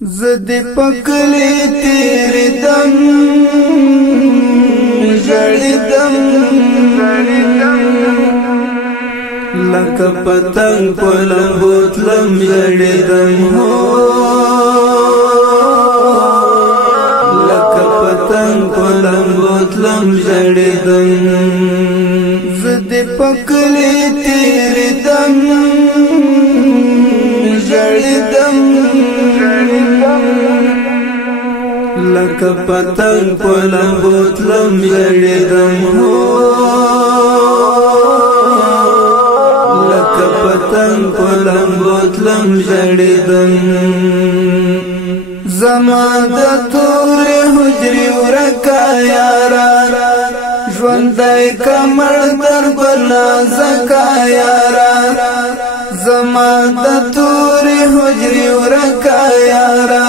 زد پکلی تیری دم جڑی دم لکه پتنگ پلم بوتلم جڑی دم لکه پتنگ پلم بوتلم جڑی دم زد پکلی تیری دم جڑی دم لکه پتنگ پلم بوتلم جڑی دم لکه پتنگ پلم بوتلم جڑی دم زما د تور حجری ورکا یارا ژوندی کمر در بلا زکا یارا زما د تور حجری ورکا یارا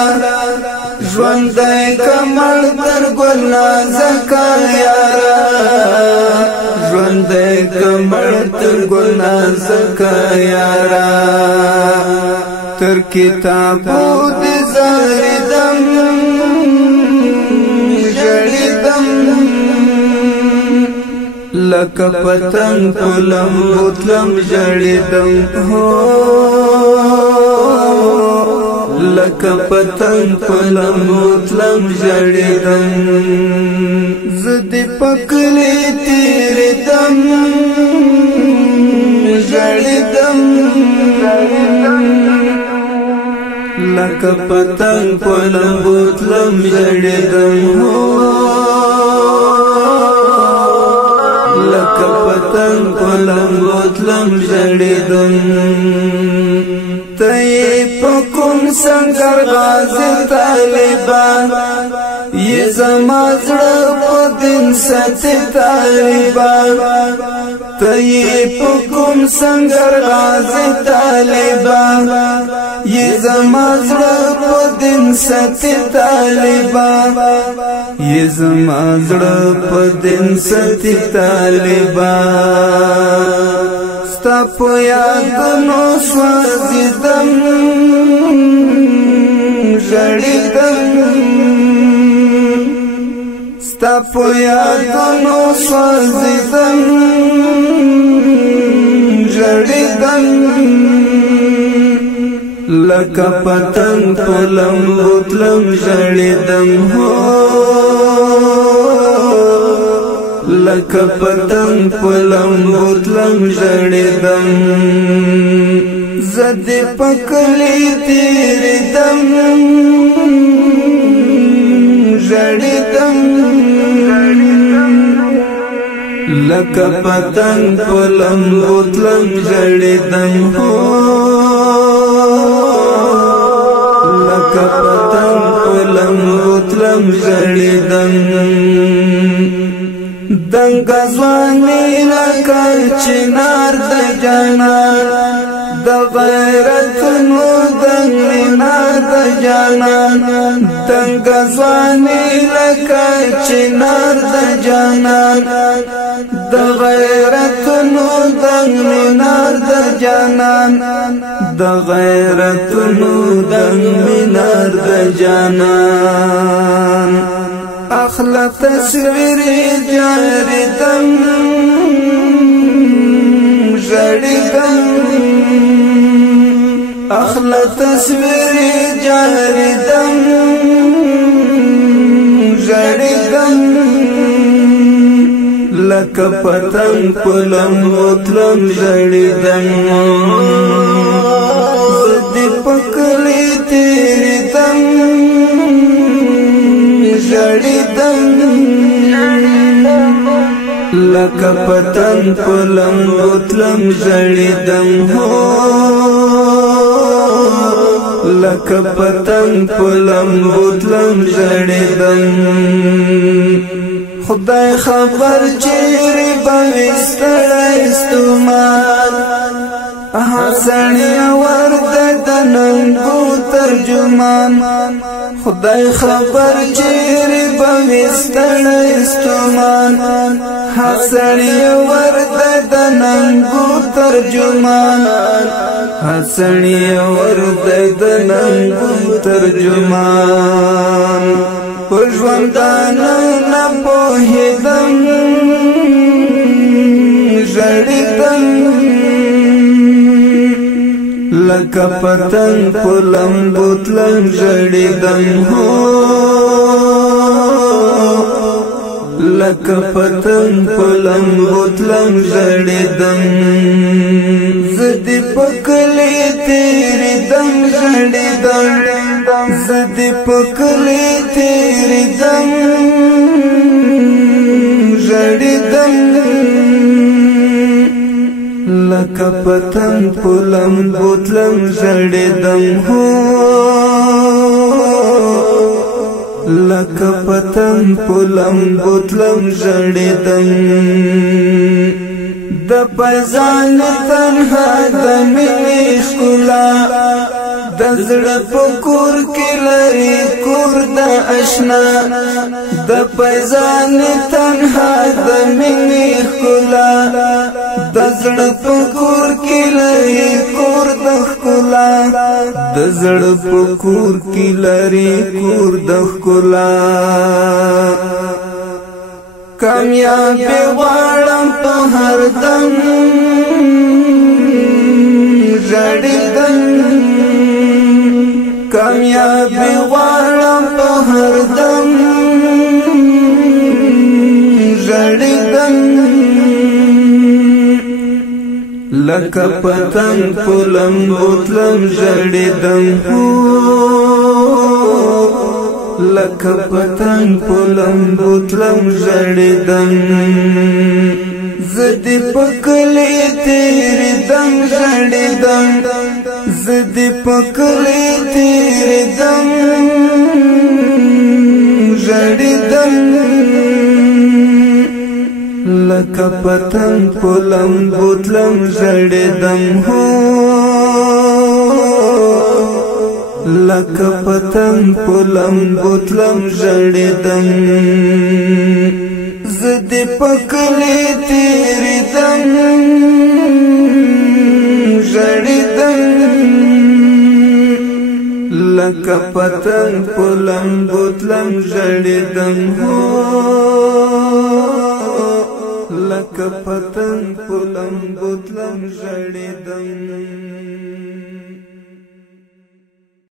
ژوندی کمر در بلا زکا یارا ژوندی کمر در بلا زکا یارا تر کتابو دی زاردم جڑیدم لکه پتنگ پلم بوتلم جڑیدم لکه پتنگ پلم بوتلم جڑیدم زد پکلی تیری دم جڑیدم لکه پتنگ پلم بوتلم جڑیدم لکه پتنگ پلم بوتلم جڑیدم تی پکم سنگر غازی طالبان یہ زما زړه په دین ساتي طالبان تی پکم سنگر غازی طالبان یہ زما زړه په دین ساتي طالبان یہ زما زړه په دین ساتي طالبان ستا په یادونو سوځیدم ژړیدم ستا په یادونو سوځیدم ژړیدم لکه پتنگ پلم بوتلم جڑیدم لکه پتنگ پلم بوتلم جڑیدم زد پکلی تیری دم جڑیدم لکه پتنگ پلم بوتلم جڑیدم لکه پتنگ پلم بوتلم جڑیدم دنګ ځواني لکه چنار د جانان د غیرتونو دنګ مینار د جانان دنګ ځواني لکه چنار د جانان د غیرتونو دنګ مینار د جانان د غیرتونو دنګ مینار د جانان اخلا تصویر جاردم جڑیدم اخلا تصویر جاردم جڑیدم لکه پتنگ پلم بوتلم جڑیدم زد پکلی تیری دم جڑیدم لکه پتنگ پلم بوتلم جڑیدم لکه پتنگ پلم بوتلم جڑیدم خدای خبر چیرې به ستړی ستومان حسنی ورد دننگو ترجمان خدای خبر چیرې بوستړ استمان حسنی ورد دننگو ترجمان حسنی ورد دننگو ترجمان پژوندانه نه پوهېدم ژړېدم لکه پتنګ په لمبو تلم ژړېدم هو لکه پتنګ په لمبو تلم ژړېدم زه دې په کلي تېرېدم ژړېدم زه دې په کلي تېرېدم ژړېدم لکه پتنګ په لمبو تلم ژړېدم هو لکه پتنګ په لمبو تلم ژړېدم د پایزان تنها د مینې ښکلا د زړه په کور کې لري کور د اشنا د پایزان تنها د مینې ښکلا د زړه په کور کې لري کور د ښکلا د زړه په کور کې لري کور د ښکلا کامیابی غواړم په هر دم ژړېدم کامیابی غواړم په هر دم ژړېدم لکه پتنګ په لمبو تلم ژړېدم لکه پتنګ په لمبو تلم ژړېدم زه دې په کلي تېرېدم ژړېدم زه دې په کلي تېرېدم ژړېدم لکه پتنګ په لمبو تلم ژړېدم هو لکه پتنګ په لمبو تلم ژړېدم زه دې په کلي تېرېدم ژړېدم لکه پتنګ په لمبو تلم ژړېدم هو لکه پتنګ په لمبو تلم ژړېدم